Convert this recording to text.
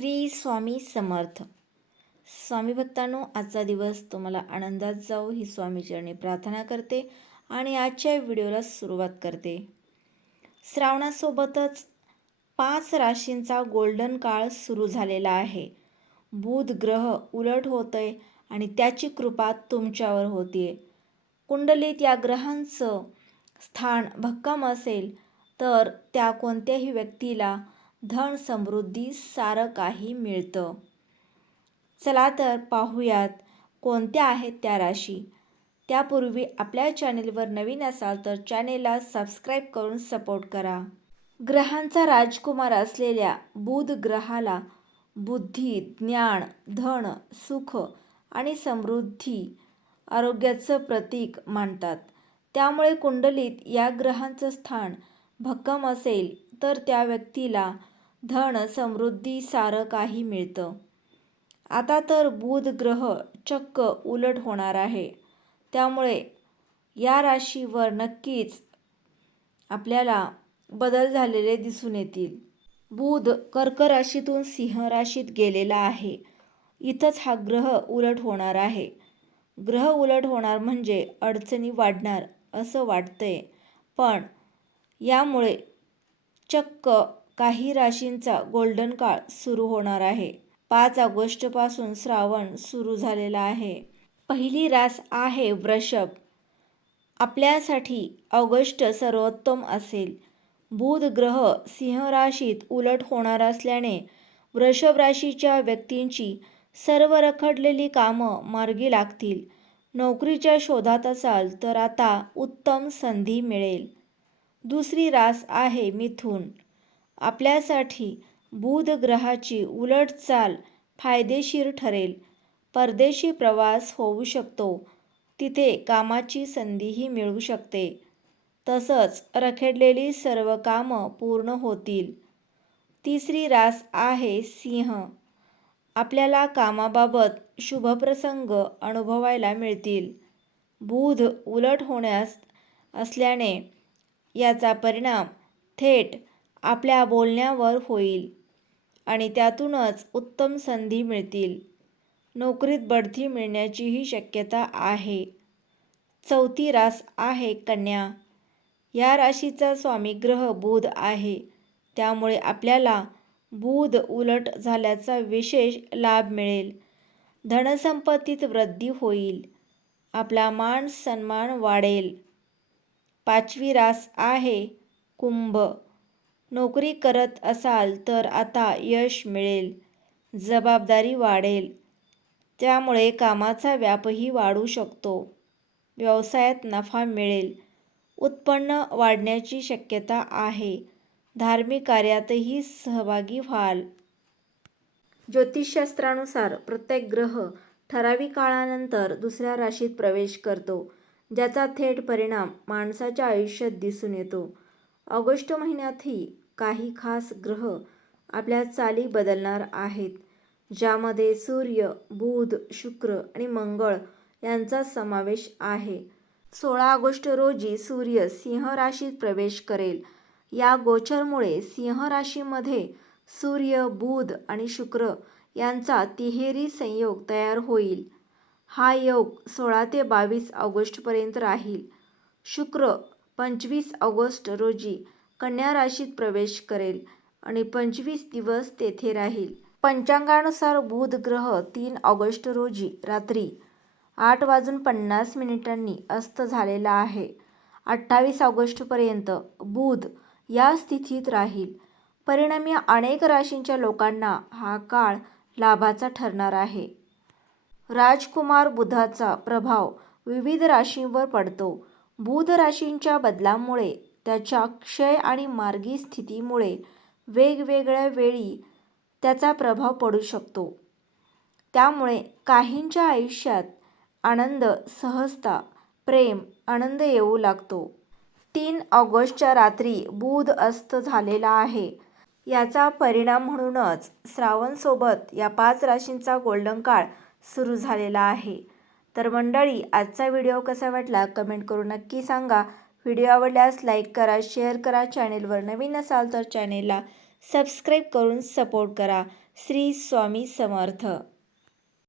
श्री स्वामी समर्थ. स्वामी भक्तांनो आजचा दिवस तुम्हाला आनंदात जाऊ ही स्वामीचरणी प्रार्थना करते आणि आजच्या व्हिडिओला सुरुवात करते. श्रावणासोबतच पाच राशींचा गोल्डन काळ सुरू झालेला आहे. बुध ग्रह उलट होतंय आणि त्याची कृपा तुमच्यावर होतीये. कुंडलीत या ग्रहांचं स्थान भक्कम असेल तर त्या कोणत्याही व्यक्तीला धन समृद्धी सारं काही मिळतं. चला तर पाहूयात कोणत्या आहेत त्या राशी? त्यापूर्वी आपल्या चॅनेलवर नवीन असाल तर चॅनेलला सबस्क्राईब करून सपोर्ट करा. ग्रहांचा राजकुमार असलेल्या बुध ग्रहाला बुद्धी ज्ञान धन सुख आणि समृद्धी आरोग्याचं प्रतीक मानतात. त्यामुळे कुंडलीत या ग्रहांचं स्थान भक्कम असेल तर त्या व्यक्तीला धन समृद्धी सारं काही मिळतं. आता तर बुध ग्रह चक्क उलट होणार आहे. त्यामुळे या राशीवर नक्कीच आपल्याला बदल झालेले दिसून येतील. बुध कर्क राशीतून सिंह राशीत गेलेला आहे. इथंच हा ग्रह उलट होणार आहे. ग्रह उलट होणार म्हणजे अडचणी वाढणार असं वाटतंय. पण यामुळे चक्क काही राशींचा गोल्डन काळ सुरू होणार आहे. पाच ऑगस्टपासून श्रावण सुरू झालेला आहे. पहिली रास आहे वृषभ. आपल्यासाठी ऑगस्ट सर्वोत्तम असेल. बुध ग्रह सिंह राशीत उलट होणार असल्याने वृषभ राशीच्या व्यक्तींची सर्व रखडलेली कामं मार्गी लागतील. नोकरीच्या शोधात असाल तर आता उत्तम संधी मिळेल. दुसरी रास आहे मिथून. आपल्यासाठी बुध ग्रहाची उलटचाल फायदेशीर ठरेल. परदेशी प्रवास होऊ शकतो. तिथे कामाची संधीही मिळू शकते. तसंच रखडलेली सर्व कामं पूर्ण होतील. तिसरी रास आहे सिंह. आपल्याला कामाबाबत शुभप्रसंग अनुभवायला मिळतील. बुध उलट होण्यास असल्याने याचा परिणाम थेट आपल्या बोलण्यावर होईल आणि त्यातूनच उत्तम संधी मिळतील. नोकरीत बढती मिळण्याचीही शक्यता आहे. चौथी रास आहे कन्या. या राशीचा स्वामी ग्रह बुध आहे. त्यामुळे आपल्याला बुध उलट झाल्याचा विशेष लाभ मिळेल. धनसंपत्तीत वृद्धी होईल. आपला मान सन्मान वाढेल. पाचवी रास आहे कुंभ. नोकरी करत असाल तर आता यश मिळेल जबाबदारी वाढेल. त्यामुळे कामाचा व्यापही वाढू शकतो. व्यवसायात नफा मिळेल. उत्पन्न वाढण्याची शक्यता आहे. धार्मिक कार्यातही सहभागी व्हाल. ज्योतिषशास्त्रानुसार प्रत्येक ग्रह ठराविक काळानंतर दुसऱ्या राशीत प्रवेश करतो ज्याचा थेट परिणाम माणसाच्या आयुष्यात दिसून येतो. ऑगस्ट महिन्यातही काही खास ग्रह आपल्या चाली बदलणार आहेत ज्यामध्ये सूर्य बुध शुक्र आणि मंगळ यांचा समावेश आहे. सोळा ऑगस्ट रोजी सूर्य सिंह राशीत प्रवेश करेल. या गोचरमुळे सिंह राशीमध्ये सूर्य बुध आणि शुक्र यांचा तिहेरी संयोग तयार होईल. हा योग सोळा ते बावीस ऑगस्टपर्यंत राहील. शुक्र पंचवीस ऑगस्ट रोजी कन्या राशीत प्रवेश करेल आणि पंचवीस दिवस तेथे राहील. पंचांगानुसार बुध ग्रह तीन ऑगस्ट रोजी रात्री आठ वाजून पन्नास मिनिटांनी अस्त झालेला आहे. अठ्ठावीस ऑगस्टपर्यंत बुध या स्थितीत राहील. परिणामी अनेक राशींच्या लोकांना हा काळ लाभाचा ठरणार आहे. राजकुमार बुधाचा प्रभाव विविध राशींवर पडतो. बुध राशींच्या बदलामुळे त्याच्या क्षय आणि मार्गी स्थितीमुळे वेगवेगळ्या वेळी त्याचा प्रभाव पडू शकतो. त्यामुळे काहींच्या आयुष्यात आनंद सहजता प्रेम आनंद येऊ लागतो. तीन ऑगस्टच्या रात्री बुध अस्त झालेला आहे. याचा परिणाम म्हणूनच श्रावणसोबत या पाच राशींचा गोल्डन काळ सुरू झालेला आहे. तर मंडळी आजचा व्हिडिओ कसा वाटला? कमेंट करून नक्की सांगा. व्हिडिओ आवडल्यास लाईक करा शेअर करा. चॅनेलवर नवीन असाल तर चॅनेलला सबस्क्राईब करून सपोर्ट करा. श्री स्वामी समर्थ.